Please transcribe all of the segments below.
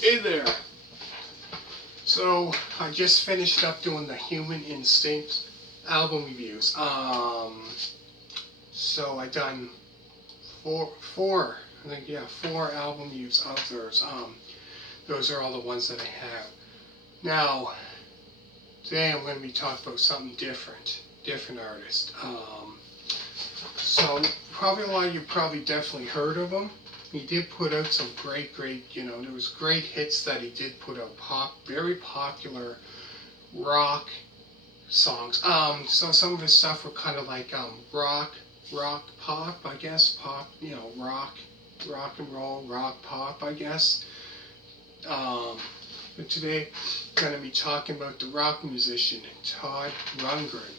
Hey there. So I just finished up doing the Human Instinct album reviews. So I done four, I think, yeah, four album reviews of theirs. Those are all the ones that I have. Now today I'm going to be talking about something different artist. So probably a lot of you definitely heard of him. He did put out some great, there was great hits that he did put out, very popular rock songs. So some of his stuff were kind of like rock pop, I guess, pop, rock and roll, rock pop, I guess. But today I'm going to be talking about the rock musician Todd Rundgren.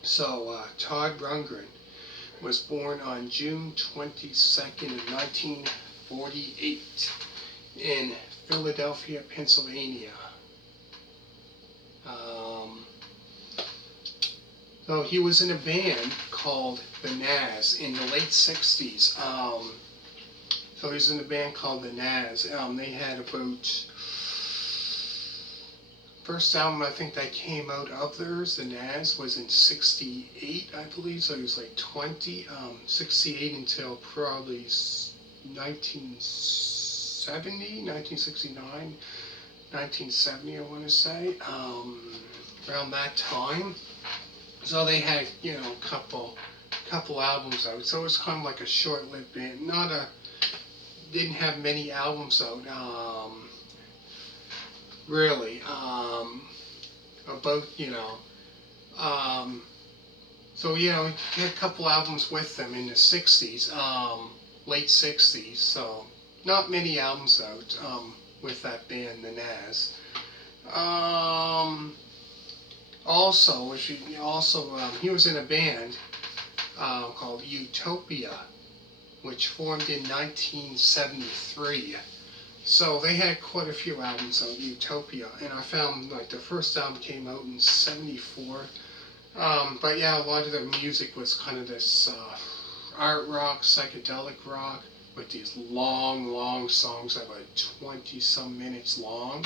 So Todd Rundgren was born on June 22nd of 1948 in Philadelphia, Pennsylvania. So he was in a band called the Nas in the late 60s. So he was in a band called the Nas. They had about... First album I think that came out of theirs, the Nas, was in 68, I believe, so he was like 20, 68 until probably 1970, 1969, 1970 I want to say, around that time. So they had, a couple albums out, so it was kind of like a short-lived band, didn't have many albums out, really, about, so, he had a couple albums with them in the 60s, late 60s, so not many albums out, with that band, the Nas. He was in a band, called Utopia, which formed in 1973. So they had quite a few albums on Utopia, and I found like the first album came out in 74. But yeah, a lot of their music was kind of this art rock, psychedelic rock, with these long songs that were 20-some minutes long.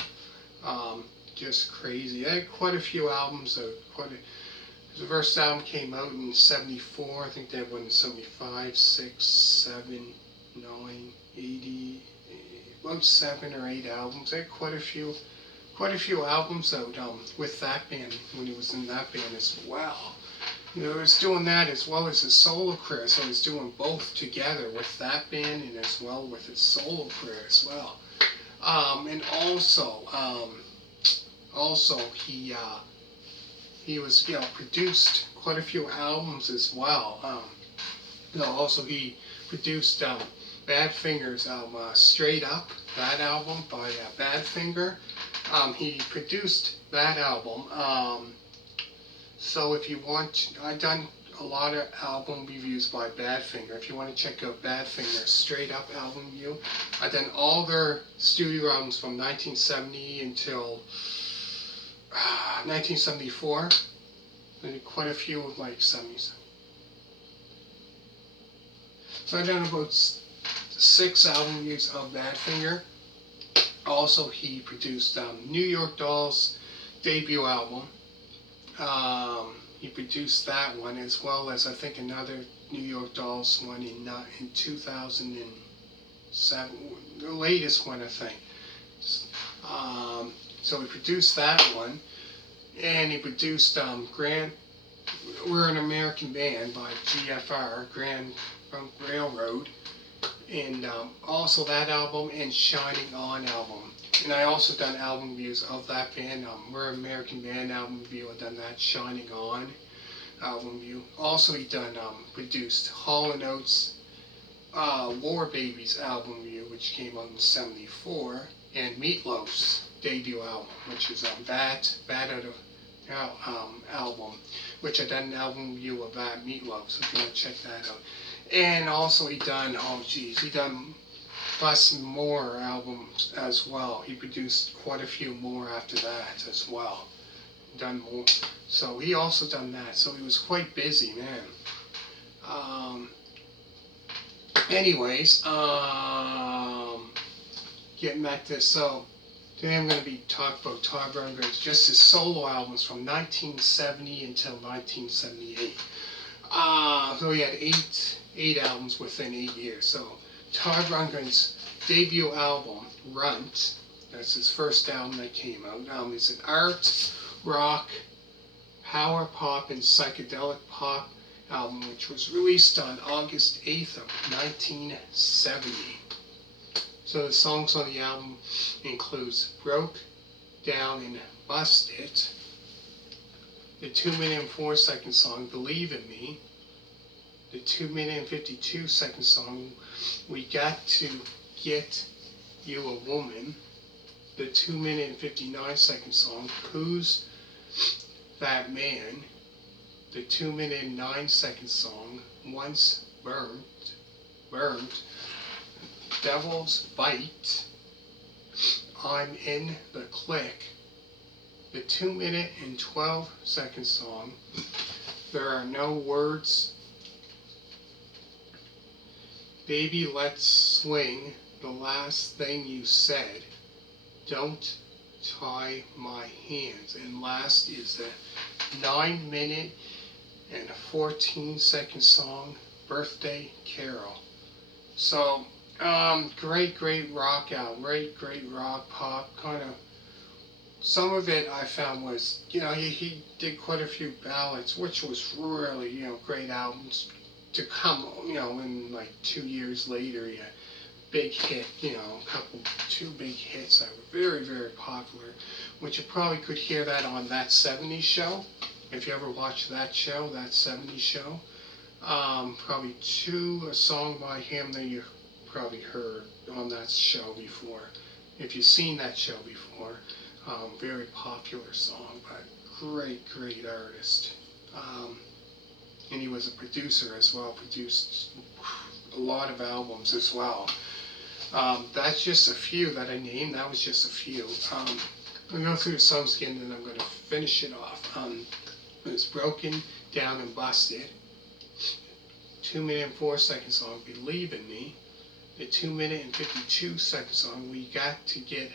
Just crazy. They had quite a few albums. The first album came out in 74. I think they had one in 75, 6, 7, 9, 80. About 7 or 8 albums. They had quite a few albums out with that band when he was in that band as well. He was doing that as well as his solo career, so he was doing both together with that band and as well with his solo career as well. And also he was produced quite a few albums as well. Also he produced Badfinger's album, Straight Up, that album by Badfinger. He produced that album. So if you want, I've done a lot of album reviews by Badfinger. If you want to check out Badfinger's Straight Up album review, I've done all their studio albums from 1970 until 1974. I did quite a few of like 70s. So I've done about 6 album reviews of Badfinger. Also, he produced New York Dolls' debut album. He produced that one as well as I think another New York Dolls one in 2007, the latest one I think. So he produced that one, and he produced We're an American Band by GFR, Grand Funk Railroad, and also that album and Shining On album. And I also done album reviews of that band. We're an American Band album review. I've done that Shining On album review. Also he done produced Hall & Oates' War Babies album review, which came out in 74, and Meatloaf's debut album, which is Bat Out of album, which I done an album review of that, Meatloaf, so if you want to check that out. And also he done plus more albums as well. He produced quite a few more after that as well. Done more. So he also done that. So he was quite busy, man. Anyways, getting back to this, so today I'm going to be talking about Todd Rundgren's just his solo albums from 1970 until 1978. So he had eight albums within 8 years. So Todd Rundgren's debut album, Runt, that's his first album that came out. It's an art, rock, power pop, and psychedelic pop album, which was released on August 8th of 1970. So the songs on the album includes Broke Down and Busted, the 2-minute and 4-second song Believe in Me, the 2-minute and 52-second song We Got to Get You a Woman, the 2-minute and 59-second song Who's That Man, the 2-minute and 9-second song Once Burned, Devil's Bite, I'm in the Clique, the 2-minute and 12-second song There Are No Words, Baby Let's Swing, The Last Thing You Said, Don't Tie My Hands, and last is the 9-minute and 14-second song Birthday Carol. So great rock album, great rock pop, kind of. Some of it I found was, he did quite a few ballads, which was really, great albums to come, in like 2 years later, big hit, two big hits that were very popular, which you probably could hear that on That 70s Show. If you ever watched that show, That 70s Show, probably a song by him that you probably heard on that show before. If you've seen that show before, very popular song, but great artist. And he was a producer as well, produced a lot of albums as well. That's just a few that I named. That was just a few. I'm going to go through the songs again, and then I'm going to finish it off. It's Broken Down and Busted, 2-minute and 4-second song Believe in Me, the 2-minute and 52-second song We Got to Get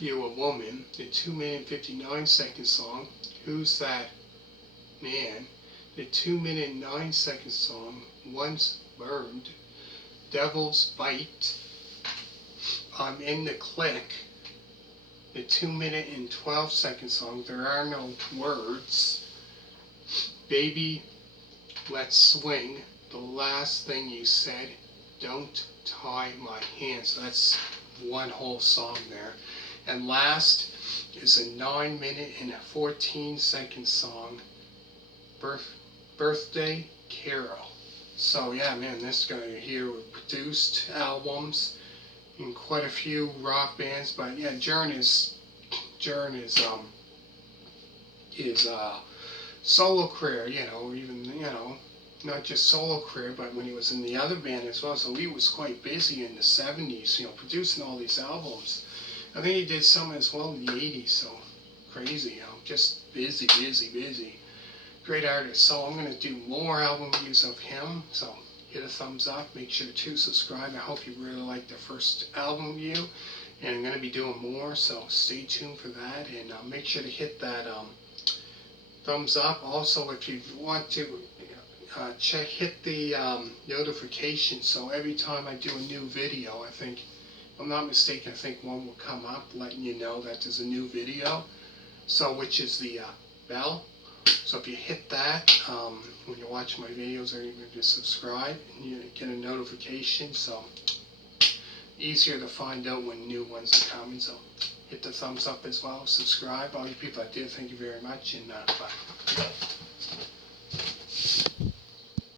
You a Woman, the 2-minute and 59-second song Who's That Man, the 2-minute and 9-second song Once Burned, Devil's Bite, I'm in the Clique, the 2-minute and 12-second song There Are No Words, Baby Let's Swing, The Last Thing You Said, Don't Tie My Hands. So that's one whole song there. And last is a 9-minute and 14-second song, Birthday Carol. So yeah, man, this guy here produced albums in quite a few rock bands, but yeah, during his solo career, even not just solo career, but when he was in the other band as well. So he was quite busy in the 70s, producing all these albums. I think he did some as well in the 80s. So crazy, just busy. Great artist. So I'm going to do more album reviews of him. So hit a thumbs up. Make sure to subscribe. I hope you really liked the first album review. And I'm going to be doing more. So stay tuned for that. And make sure to hit that thumbs up. Also, if you want to hit the notification. So every time I do a new video, if I'm not mistaken, I think one will come up letting you know that there's a new video. So which is the bell. So if you hit that, when you watch my videos, or even just subscribe, and you get a notification. So easier to find out when new ones are coming. So hit the thumbs up as well, subscribe. All you people that did, thank you very much, and bye.